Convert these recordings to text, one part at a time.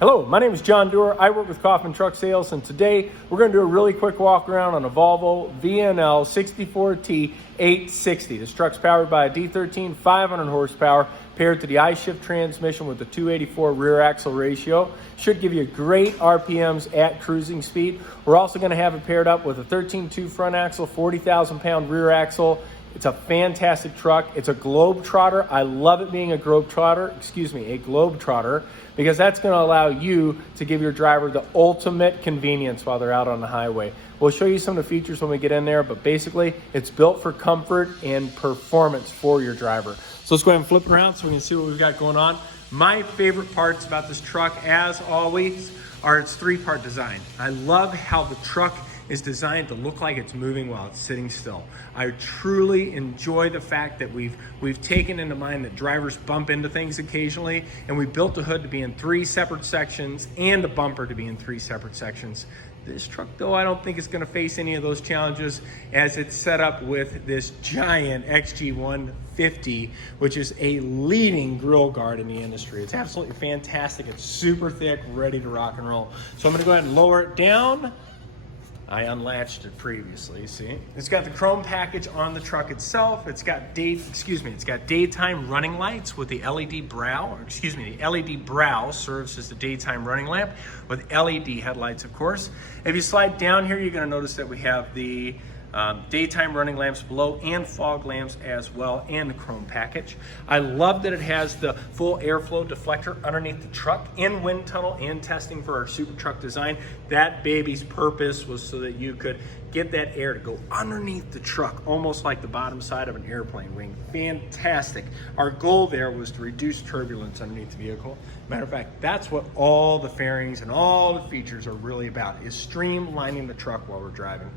Hello, my name is John Doerr. I work with Kaufman Truck Sales, and today we're going to do a really quick walk around on a Volvo VNL 64T 860. This truck's powered by a D13 500 horsepower paired to the I-Shift transmission with a 284 rear axle ratio. Should give you great RPMs at cruising speed. We're also going to have it paired up with a 13.2 front axle, 40,000 pound rear axle. It's a fantastic truck. It's a Globetrotter. I love it being a Globetrotter, because that's going to allow you to give your driver the ultimate convenience while they're out on the highway. We'll show you some of the features when we get in there, but basically it's built for comfort and performance for your driver. So let's go ahead and flip it around so we can see what we've got going on. My favorite parts about this truck, as always, are its three-part design. I love how the truck is designed to look like it's moving while it's sitting still. I truly enjoy the fact that we've taken into mind that drivers bump into things occasionally, and we built the hood to be in 3 separate sections and the bumper to be in 3 separate sections. This truck, though, I don't think it's going to face any of those challenges, as it's set up with this giant XG150, which is a leading grill guard in the industry. It's absolutely fantastic. It's super thick, ready to rock and roll. So I'm going to go ahead and lower it down. I unlatched it previously, see? It's got the chrome package on the truck itself. It's got daytime running lights with the LED brow, the LED brow serves as the daytime running lamp with LED headlights, of course. If you slide down here, you're gonna notice that we have the daytime running lamps below and fog lamps as well, and the chrome package. I love that it has the full airflow deflector underneath the truck in wind tunnel and testing for our super truck design. That baby's purpose was so that you could get that air to go underneath the truck, almost like the bottom side of an airplane wing. Fantastic. Our goal there was to reduce turbulence underneath the vehicle. Matter of fact, that's what all the fairings and all the features are really about, is streamlining the truck while we're driving.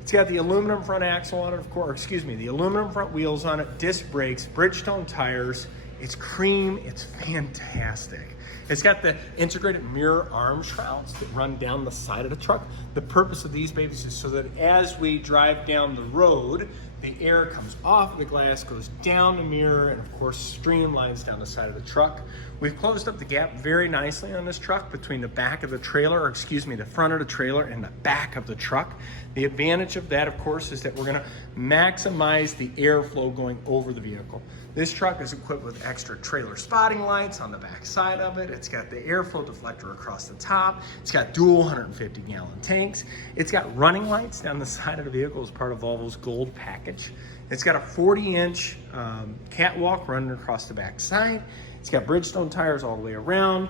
It's got the aluminum front axle on it, of course, the aluminum front wheels on it, disc brakes, Bridgestone tires. It's cream, it's fantastic. It's got the integrated mirror arm shrouds that run down the side of the truck. The purpose of these babies is so that as we drive down the road, the air comes off of the glass, goes down the mirror, and of course streamlines down the side of the truck. We've closed up the gap very nicely on this truck between the back of the trailer, the front of the trailer and the back of the truck. The advantage of that, of course, is that we're gonna maximize the airflow going over the vehicle. This truck is equipped with extra trailer spotting lights on the back side of it. It's got the airflow deflector across the top. It's got dual 150-gallon tanks. It's got running lights down the side of the vehicle as part of Volvo's Gold package. It's got a 40-inch catwalk running across the back side. It's got Bridgestone tires all the way around.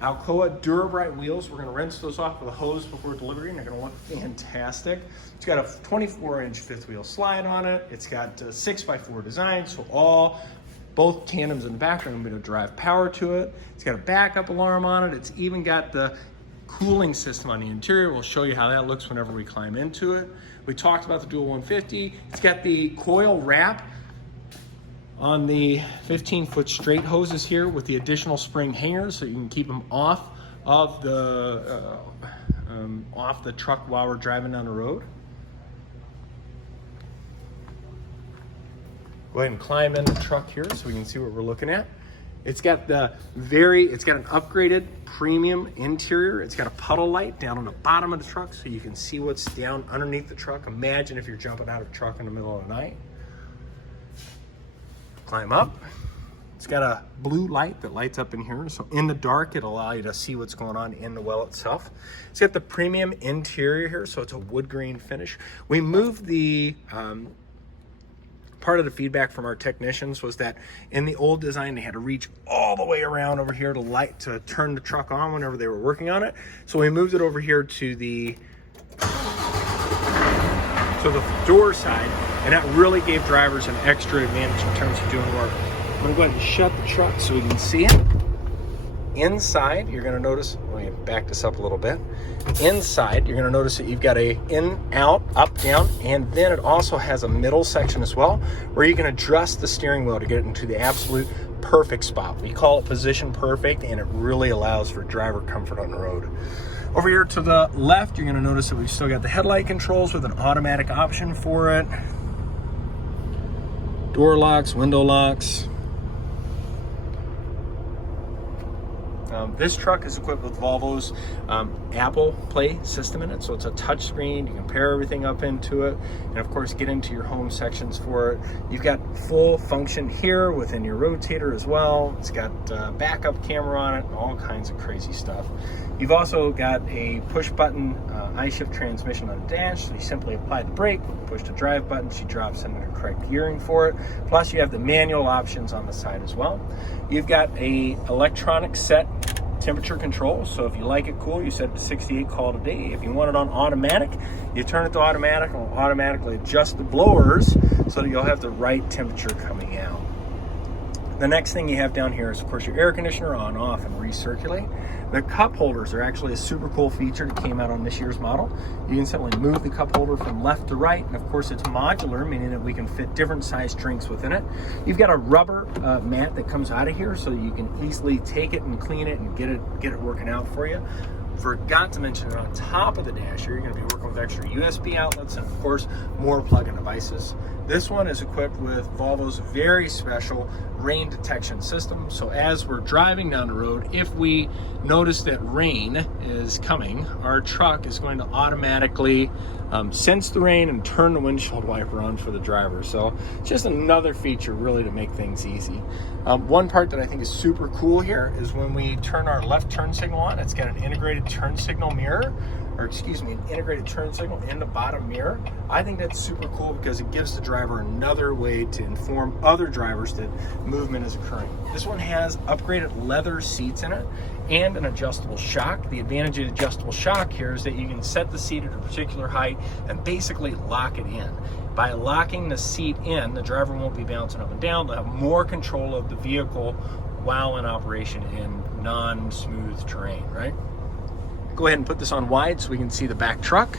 Alcoa Durabright wheels. We're going to rinse those off with a hose before delivery, and they're going to look fantastic. It's got a 24-inch fifth wheel slide on it. It's got a 6x4 design, so both tandems in the back are going to be able to drive power to it. It's got a backup alarm on it. It's even got the cooling system on the interior. We'll show you how that looks whenever we climb into it. We talked about the dual 150. It's got the coil wrap on the 15-foot straight hoses here with the additional spring hangers, so you can keep them off of the truck while we're driving down the road. Go ahead and climb in the truck here so we can see what we're looking at. It's got an upgraded premium interior. It's got a puddle light down on the bottom of the truck so you can see what's down underneath the truck. Imagine if you're jumping out of a truck in the middle of the night. Climb up. It's got a blue light that lights up in here, so in the dark it'll allow you to see what's going on in the well itself. It's got the premium interior here, so it's a wood grain finish. We moved the part of the feedback from our technicians was that in the old design they had to reach all the way around over here to turn the truck on whenever they were working on it. So we moved it over here to the door side, and that really gave drivers an extra advantage in terms of doing work. I'm gonna go ahead and shut the truck so we can see it. Inside, you're gonna notice, let me back this up a little bit. Inside, you're gonna notice that you've got a in, out, up, down, and then it also has a middle section as well, where you can adjust the steering wheel to get it into the absolute perfect spot. We call it position perfect, and it really allows for driver comfort on the road. Over here to the left, you're gonna notice that we've still got the headlight controls with an automatic option for it. Door locks, window locks. This truck is equipped with Volvo's Apple Play system in it, so it's a touch screen. You can pair everything up into it, and of course get into your home sections for it. You've got full function here within your rotator as well. It's got backup camera on it and all kinds of crazy stuff. You've also got a push button I-shift transmission on the dash, so you simply apply the brake, push the drive button, she drops into the correct gearing for it. Plus you have the manual options on the side as well. You've got a electronic set temperature control, so if you like it cool, you set it to 68, call it a day. If you want it on automatic, you turn it to automatic, and it'll automatically adjust the blowers so that you'll have the right temperature coming out. The next thing you have down here is, of course, your air conditioner on, off, and recirculate. The cup holders are actually a super cool feature that came out on this year's model. You can simply move the cup holder from left to right, and of course it's modular, meaning that we can fit different size drinks within it. You've got a rubber mat that comes out of here, so you can easily take it and clean it and get it working out for you. Forgot to mention that on top of the dash here, you're going to be working with extra USB outlets and of course more plug-in devices. This one is equipped with Volvo's very special rain detection system. So as we're driving down the road, if we notice that rain is coming, our truck is going to automatically sense the rain and turn the windshield wiper on for the driver. So just another feature really to make things easy. One part that I think is super cool here is when we turn our left turn signal on, it's got an integrated turn signal mirror, or excuse me, an integrated turn signal in the bottom mirror. I think that's super cool because it gives the driver another way to inform other drivers that movement is occurring. This one has upgraded leather seats in it and an adjustable shock. The advantage of the adjustable shock here is that you can set the seat at a particular height and basically lock it in. By locking the seat in, the driver won't be bouncing up and down. They'll have more control of the vehicle while in operation in non-smooth terrain, right? Go ahead and put this on wide so we can see the back truck.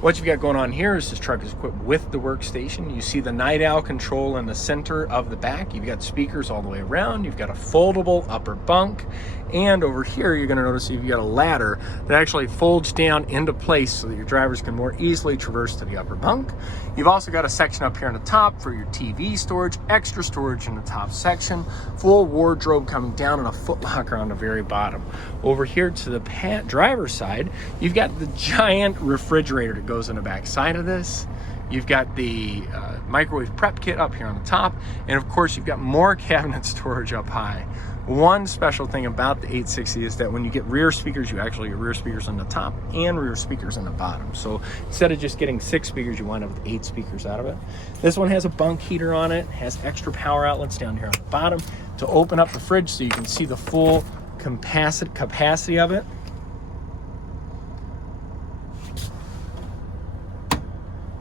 What you've got going on here is this truck is equipped with the workstation. You see the night owl control in the center of the back. You've got speakers all the way around. You've got a foldable upper bunk. And over here, you're going to notice you've got a ladder that actually folds down into place so that your drivers can more easily traverse to the upper bunk. You've also got a section up here on the top for your TV storage, extra storage in the top section, full wardrobe coming down, and a foot locker on the very bottom. Over here to the driver's side, you've got the giant refrigerator that goes in the back side of this. You've got the microwave prep kit up here on the top, and of course you've got more cabinet storage up high. One special thing about the 860 is that when you get rear speakers, you actually get rear speakers on the top and rear speakers on the bottom. So instead of just getting 6 speakers, you wind up with 8 speakers out of it. This one has a bunk heater on it, has extra power outlets down here on the bottom to open up the fridge so you can see the full capacity of it.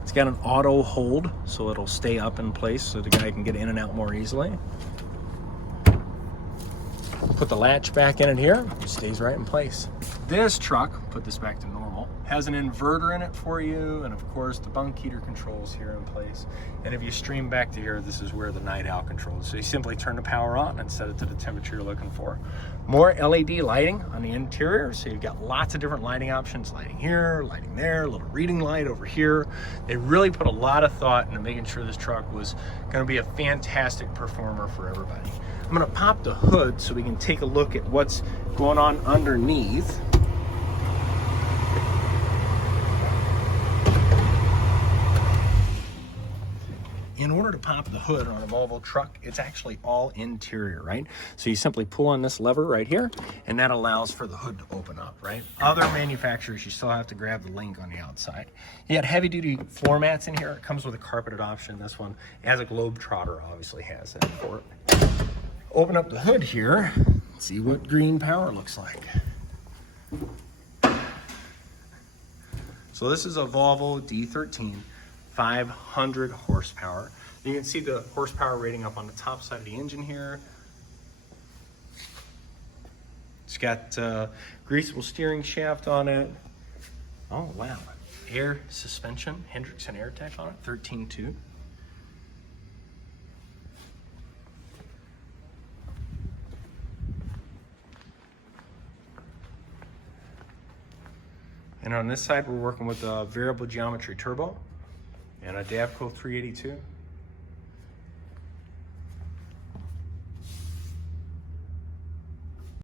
It's got an auto hold, so it'll stay up in place so the guy can get in and out more easily. Put the latch back in it here, it stays right in place. This truck, put this back to normal, has an inverter in it for you, and of course the bunk heater controls here in place. And if you stream back to here, this is where the night owl controls. So you simply turn the power on and set it to the temperature you're looking for. More LED lighting on the interior, so you've got lots of different lighting options, lighting here, lighting there, a little reading light over here. They really put a lot of thought into making sure this truck was going to be a fantastic performer for everybody. I'm going to pop the hood so we can take a look at what's going on underneath. In order to pop the hood on a Volvo truck, it's actually all interior, right? So you simply pull on this lever right here, and that allows for the hood to open up, right? Other manufacturers, you still have to grab the link on the outside. You got heavy-duty floor mats in here. It comes with a carpeted option. This one, as a Globetrotter, obviously has that for it. Open up the hood here, see what green power looks like. So this is a Volvo D13, 500 horsepower. You can see the horsepower rating up on the top side of the engine here. It's got greasable steering shaft on it. Oh wow, air suspension, Hendrickson AirTech on it, 13.2. And on this side, we're working with a variable geometry turbo and a Davco 382.